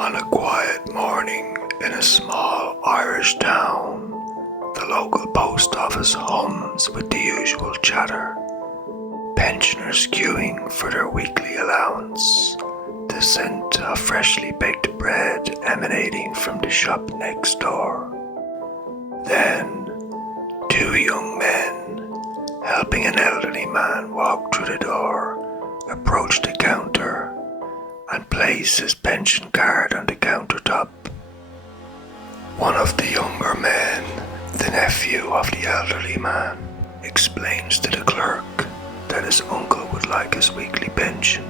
On a quiet morning in a small Irish town, the local post office hums with the usual chatter. Pensioners queuing for their weekly allowance, the scent of freshly baked bread emanating from the shop next door. Then, two young men, helping an elderly man walk through the door, approach the counter and place his pension card on the countertop. One of the younger men, the nephew of the elderly man, explains to the clerk that his uncle would like his weekly pension.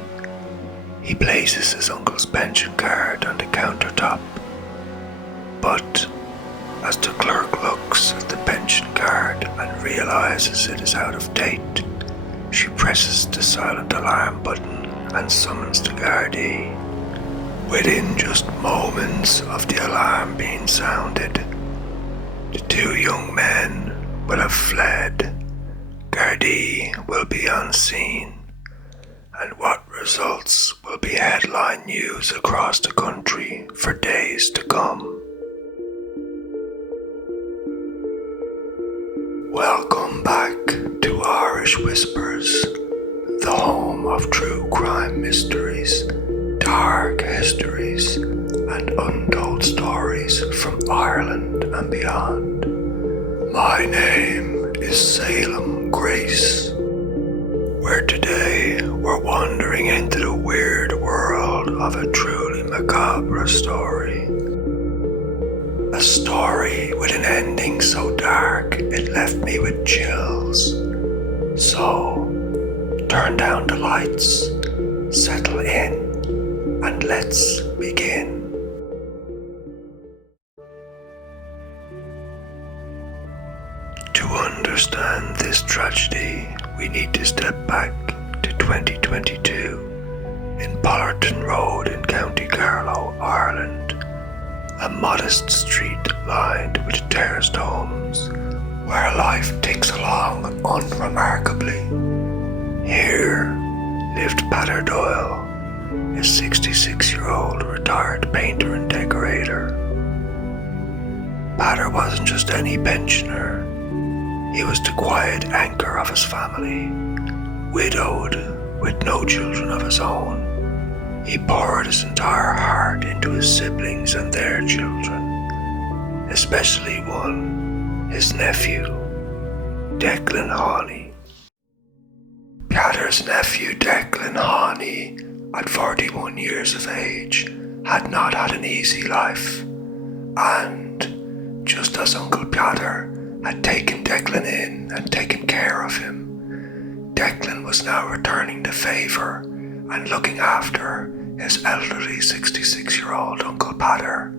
He places his uncle's pension card on the countertop, but as the clerk looks at the pension card and realizes it is out of date, she presses the silent alarm button and summons the Gardaí. Within just moments of the alarm being sounded, the two young men will have fled. Gardaí will be on scene, and what results will be headline news across the country for days to come. Welcome back to Irish Whispers, the home of true crime mysteries, dark histories, and untold stories from Ireland and beyond. My name is Salem Grace, where today we're wandering into the weird world of a truly macabre story. A story with an ending so dark it left me with chills. So, turn down the lights, settle in, and let's begin. To understand this tragedy, we need to step back to 2022 in Pollerton Road in County Carlow, Ireland. A modest street lined with terraced homes where life ticks along unremarkably. Here lived Peadar Doyle, a 66-year-old retired painter and decorator. Peadar wasn't just any pensioner. He was the quiet anchor of his family. Widowed, with no children of his own, he poured his entire heart into his siblings and their children, especially one, his nephew, Declan Haughney. Peadar's nephew Declan Haughney, at 41 years of age, had not had an easy life, and just as Uncle Peadar had taken Declan in and taken care of him, Declan was now returning the favour and looking after his elderly 66-year-old Uncle Peadar,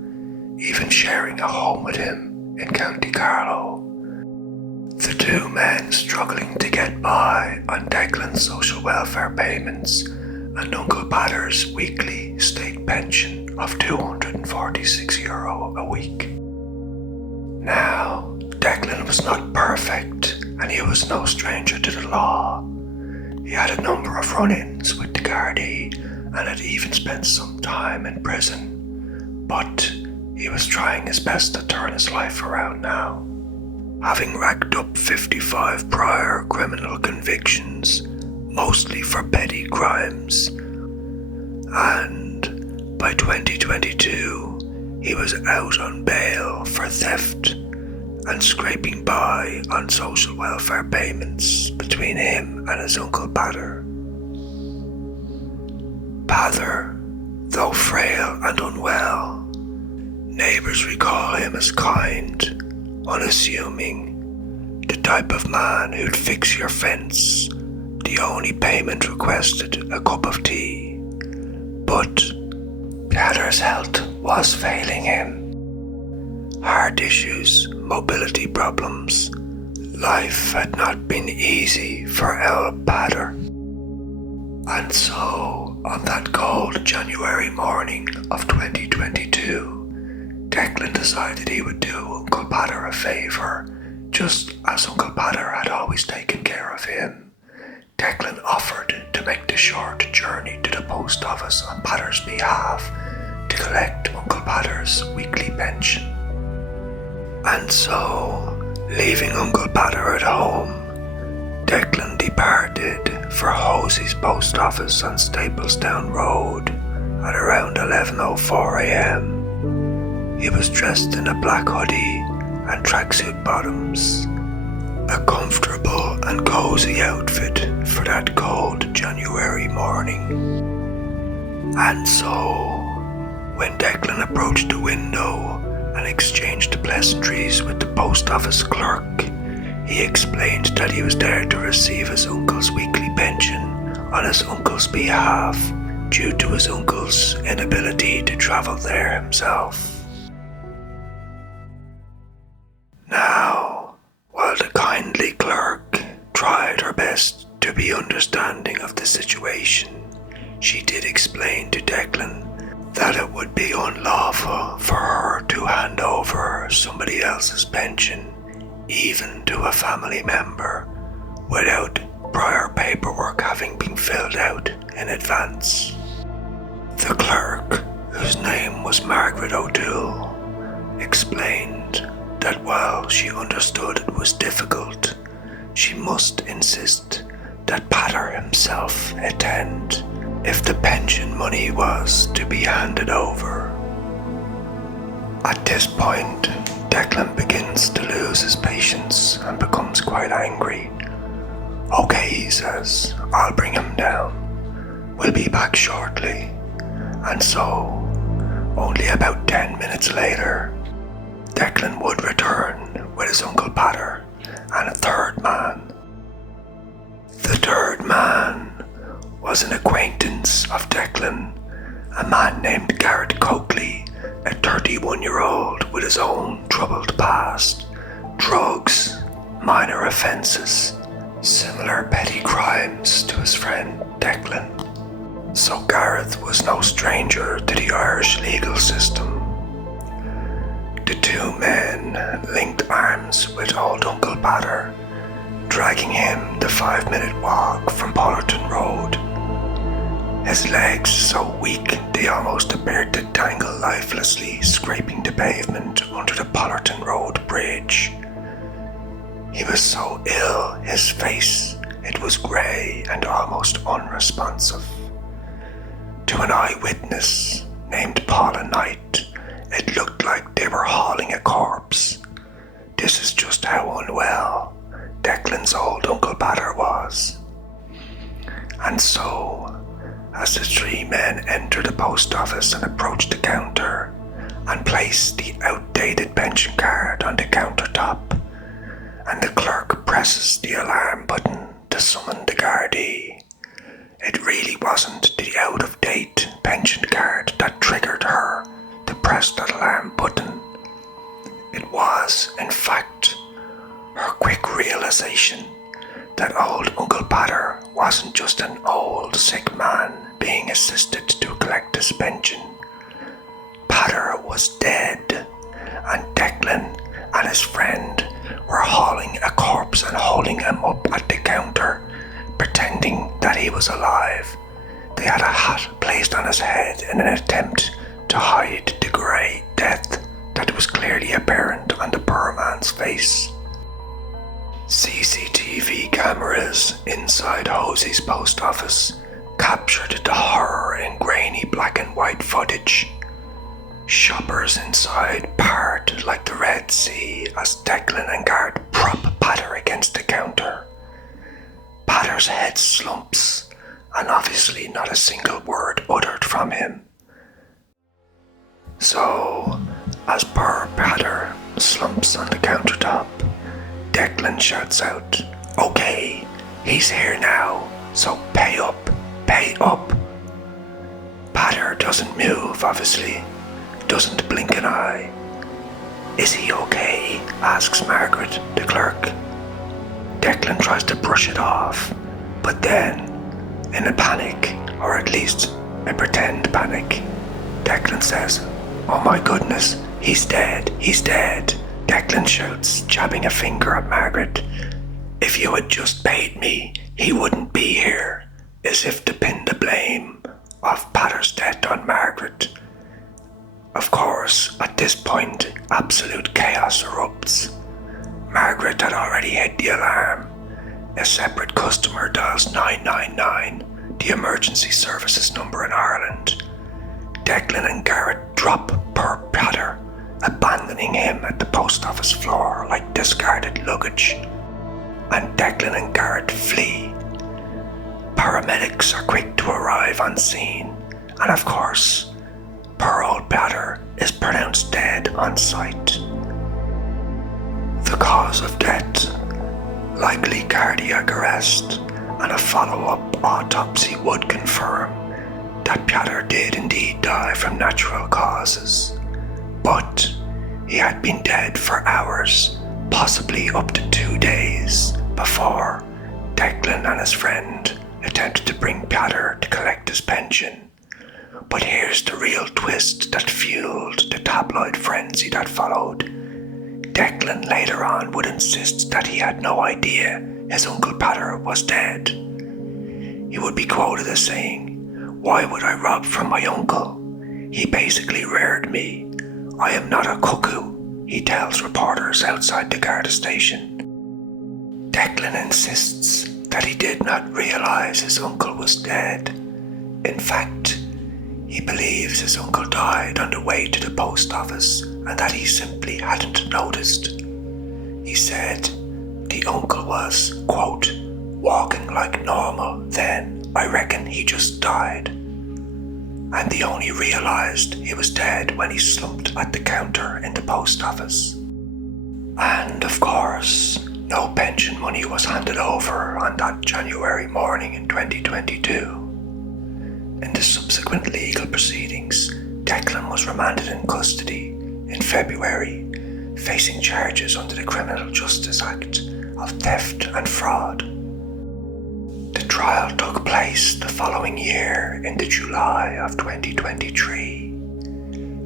even sharing a home with him in County Carlow. The two men struggling to get by on Declan's social welfare payments and Uncle Peadar's weekly state pension of €246 a week. Now, Declan was not perfect, and he was no stranger to the law. He had a number of run-ins with the Gardaí and had even spent some time in prison, but he was trying his best to turn his life around now. Having racked up 55 prior criminal convictions, mostly for petty crimes, and by 2022 he was out on bail for theft and scraping by on social welfare payments between him and his Uncle Peadar. Peadar, though frail and unwell, neighbours recall him as kind, unassuming, the type of man who'd fix your fence, the only payment requested a cup of tea. But Peadar's health was failing him. Heart issues, mobility problems. Life had not been easy for old Peadar. And so, on that cold January morning of 2022, Declan decided he would do Uncle Peadar a favour, just as Uncle Peadar had always taken care of him. Declan offered to make the short journey to the post office on Peadar's behalf to collect Uncle Peadar's weekly pension. And so, leaving Uncle Peadar at home, Declan departed for Hosey's post office on Staplestown Road at around 11:04 a.m. He was dressed in a black hoodie and tracksuit bottoms, a comfortable and cozy outfit for that cold January morning. And so, when Declan approached the window and exchanged pleasantries with the post office clerk, he explained that he was there to receive his uncle's weekly pension on his uncle's behalf due to his uncle's inability to travel there himself. Now, while the kindly clerk tried her best to be understanding of the situation, she did explain to Declan that it would be unlawful for her to hand over somebody else's pension, even to a family member, without prior paperwork having been filled out in advance. The clerk, whose name was Margaret O'Toole, explained that while she understood it was difficult, she must insist that Peadar himself attend if the pension money was to be handed over. At this point, Declan begins to lose his patience and becomes quite angry. "Okay," he says, "I'll bring him down. We'll be back shortly." And so, only about 10 minutes later, Declan would return with his Uncle Peadar and a third man. The third man was an acquaintance of Declan, a man named Garrett Coakley, a 31-year-old with his own troubled past, drugs, minor offences, similar petty crimes to his friend Declan. So Gareth was no stranger to the Irish legal system. The two men linked arms with old Uncle Peadar, dragging him the 5-minute walk from Pollerton Road. His legs so weak they almost appeared to dangle lifelessly, scraping the pavement under the Pollerton Road bridge. He was so ill, his face, it was grey and almost unresponsive. To an eyewitness named Paula Knight, it looked like they were hauling a corpse. This is just how unwell Declan's old Uncle Peadar was. And so, as the three men entered the post office and approached the counter and placed the outdated pension card on the countertop, and the clerk presses the alarm button to summon the Gardaí, it really wasn't the out-of-date pension card that triggered her to press that alarm button. It was, in fact, her quick realization that old Uncle Peadar wasn't just an old sick man being assisted to collect his pension. Peadar was dead, and Declan and his friend were hauling a corpse and holding him up at the counter, pretending that he was alive. They had a hat placed on his head in an attempt to hide the grey death that was clearly apparent on the poor man's face. CCTV cameras inside Hosey's post office captured the horror in grainy black and white footage. Shoppers inside part like the Red Sea as Declan and Garrett prop Peadar against the counter. Peadar's head slumps, and obviously not a single word uttered from him. So, as poor Peadar slumps on the countertop, Declan shouts out, "Okay, he's here now, so pay up, pay up." Peadar doesn't move, obviously, doesn't blink an eye. "Is he okay?" asks Margaret, the clerk. Declan tries to brush it off, but then, in a panic, or at least a pretend panic, Declan says, "Oh my goodness, he's dead, he's dead." Declan shouts, jabbing a finger at Margaret. "If you had just paid me, he wouldn't be here," as if to pin the blame of Peadar's death on Margaret. Of course, at this point, absolute chaos erupts. Margaret had already hit the alarm. A separate customer dials 999, the emergency services number in Ireland. Declan and Garrett drop poor Peadar, abandoning him at the post office floor like discarded luggage. And Declan and Garrett flee. Paramedics are quick to arrive on scene, and of course, poor old Peadar is pronounced dead on sight. The cause of death, likely cardiac arrest, and a follow-up autopsy would confirm that Peadar did indeed die from natural causes. But he had been dead for hours, possibly up to 2 days, before Declan and his friend attempted to bring Peadar to collect his pension. But here's the real twist that fueled the tabloid frenzy that followed. Declan later on would insist that he had no idea his Uncle Peadar was dead. He would be quoted as saying, "Why would I rob from my uncle? He basically reared me. I am not a cuckoo," he tells reporters outside the Garda station. Declan insists that he did not realize his uncle was dead. In fact, he believes his uncle died on the way to the post office and that he simply hadn't noticed. He said the uncle was, quote, "walking like normal then. I reckon he just died." And he only realized he was dead when he slumped at the counter in the post office. And of course, no pension money was handed over on that January morning in 2022. In the subsequent legal proceedings, Declan was remanded in custody in February, facing charges under the Criminal Justice Act of theft and fraud. The trial took place the following year in the July of 2023.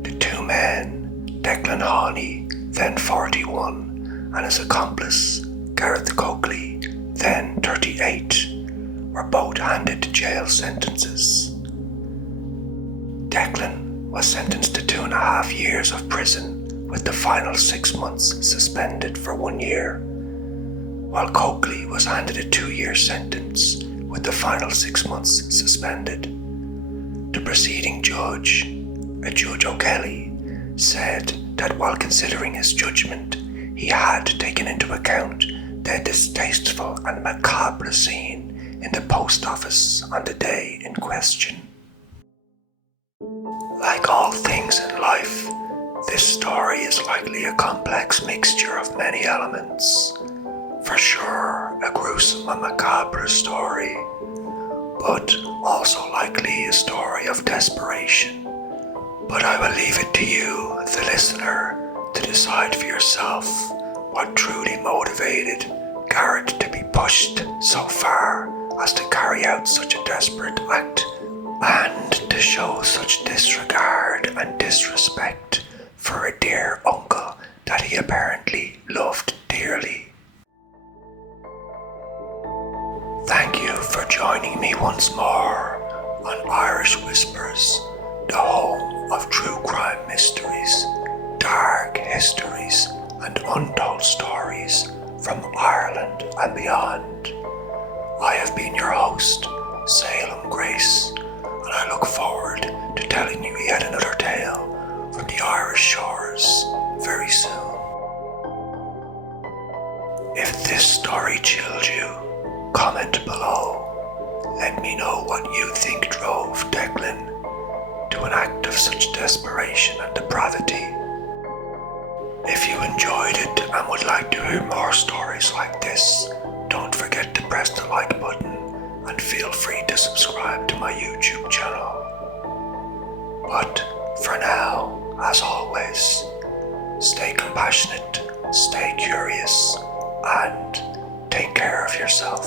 The two men, Declan Haughney, then 41, and his accomplice, Gareth Coakley, then 38, were both handed jail sentences. Declan was sentenced to 2.5 years of prison, with the final 6 months suspended for 1 year, while Coakley was handed a 2-year sentence, with the final 6 months suspended. The preceding judge, a Judge O'Kelly, said that while considering his judgment, he had taken into account the distasteful and macabre scene in the post office on the day in question. Like all things in life, this story is likely a complex mixture of many elements. For sure, a gruesome and macabre story, but also likely a story of desperation. But I will leave it to you, the listener, to decide for yourself what truly motivated Garrett to be pushed so far as to carry out such a desperate act and to show such disregard and disrespect for a dear uncle that he apparently loved dearly. Thank you for joining me once more on Irish Whispers, the home of true crime mysteries, dark histories, and untold stories from Ireland and beyond. I have been your host, Salem Grace, and I look forward to telling you yet another tale from the Irish shores very soon. If this story chilled you, comment below. Let me know what you think drove Declan to an act of such desperation and depravity. If you enjoyed it and would like to hear more stories like this, don't forget to press the like button and feel free to subscribe to my YouTube channel. But for now, as always, stay compassionate, stay curious, and take care of yourself.